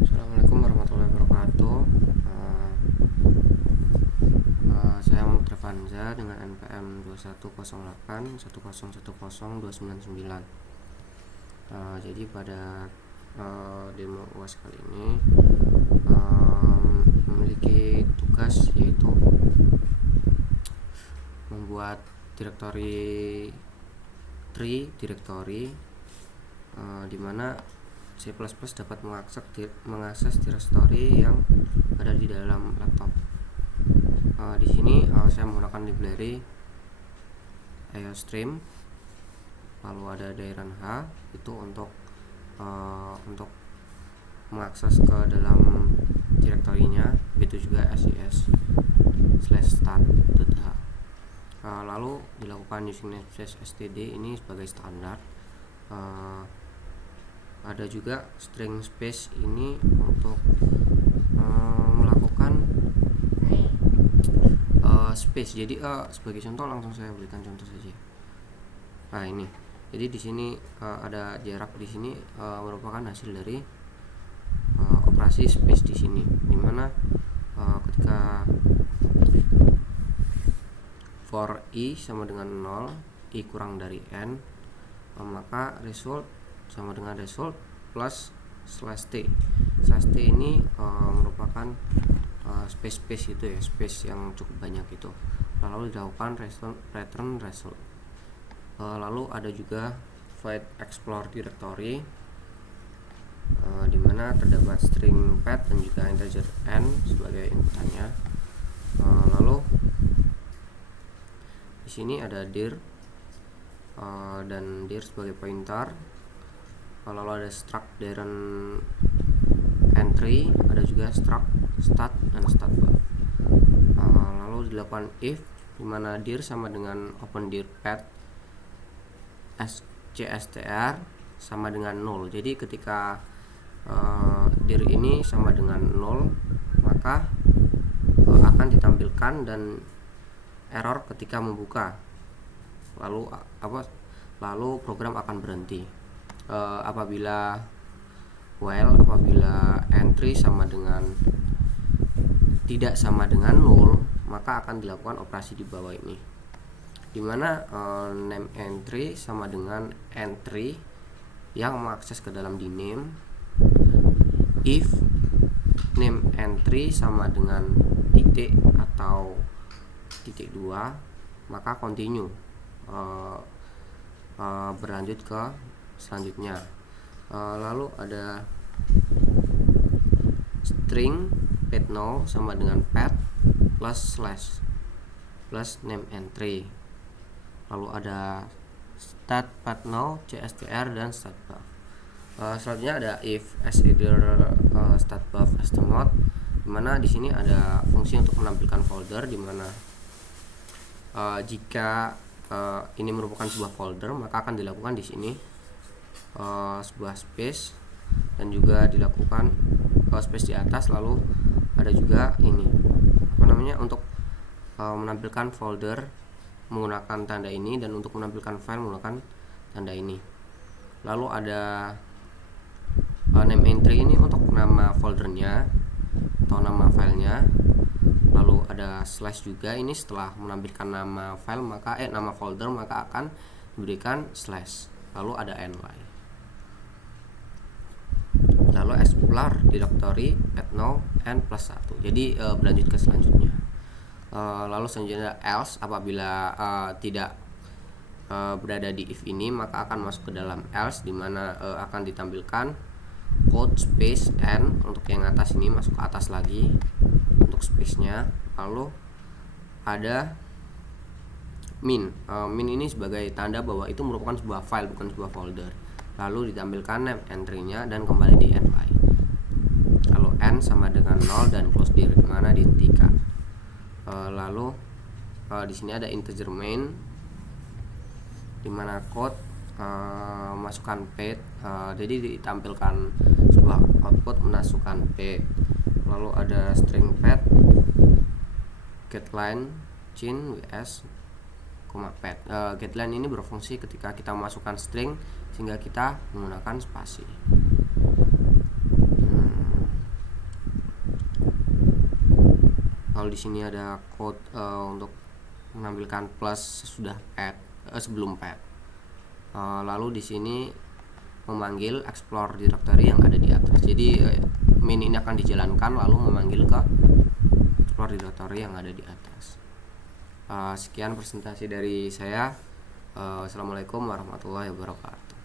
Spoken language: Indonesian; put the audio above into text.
Assalamualaikum warahmatullahi wabarakatuh. Saya Muhammad Revanza dengan NPM 210810102999. Jadi pada demo UAS kali ini memiliki tugas yaitu membuat directory di mana C++ dapat mengakses directory yang ada di dalam laptop. Di sini saya menggunakan library IOStream, lalu ada Dairon H itu untuk mengakses ke dalam direktorinya, begitu juga SES/start.h. Lalu dilakukan using namespace std ini sebagai standar. Ada juga string space ini untuk melakukan space. Jadi sebagai contoh langsung saya berikan contoh saja. Nah ini, jadi di sini ada jarak di sini merupakan hasil dari operasi space di sini, dimana ketika for i sama dengan 0, i kurang dari n, maka result sama dengan result plus /t. /t ini merupakan space itu ya, space yang cukup banyak itu. Lalu dilakukan return result. Lalu ada juga void explore directory, di mana terdapat string path dan juga integer n sebagai inputannya. Lalu di sini ada dir dan dir sebagai pointer. Lalu ada struct Dairon entry, ada juga struct stat dan stat bar. Lalu dilakukan if, dimana dir sama dengan open dir path cstr sama dengan 0. Jadi ketika dir ini sama dengan 0, maka akan ditampilkan dan error ketika membuka. Lalu program akan berhenti. Apabila entry sama dengan tidak sama dengan 0, maka akan dilakukan operasi di bawah ini, dimana name entry sama dengan entry yang mengakses ke dalam dname. If name entry sama dengan titik atau titik 2, maka continue, berlanjut ke selanjutnya. Lalu ada string path now sama dengan path plus slash plus name entry. Lalu ada stat path now cstr dan stat buff. Selanjutnya ada if as either stat buff estimate, dimana di sini ada fungsi untuk menampilkan folder, dimana jika ini merupakan sebuah folder, maka akan dilakukan di sini sebuah space dan juga dilakukan space di atas. Lalu ada juga ini untuk menampilkan folder menggunakan tanda ini, dan untuk menampilkan file menggunakan tanda ini. Lalu ada name entry ini untuk nama foldernya atau nama filenya. Lalu ada slash juga, ini setelah menampilkan nama file nama folder, maka akan diberikan slash. Lalu ada nly. Lalu explore directory at now n plus 1. Jadi berlanjut ke selanjutnya. Lalu selanjutnya else, apabila tidak berada di if ini, maka akan masuk ke dalam else, dimana akan ditampilkan code space n. Untuk yang atas ini masuk ke atas lagi untuk space nya. Lalu ada min. Min ini sebagai tanda bahwa itu merupakan sebuah file, bukan sebuah folder. Lalu ditampilkan name entry-nya dan kembali di nly. Lalu n sama dengan 0 dan close dir, dimana dihentikan. Lalu di sini ada integer main, dimana code masukkan path, jadi ditampilkan sebuah output memasukkan path. Lalu ada string path getLine chain ws path. GetLine ini berfungsi ketika kita memasukkan string sehingga kita menggunakan spasi. Kalau di sini ada code untuk menampilkan plus sesudah add, sebelum pad. Lalu di sini memanggil explore directory yang ada di atas. Jadi main ini akan dijalankan lalu memanggil ke explore directory yang ada di atas. Sekian presentasi dari saya. Assalamualaikum warahmatullahi wabarakatuh.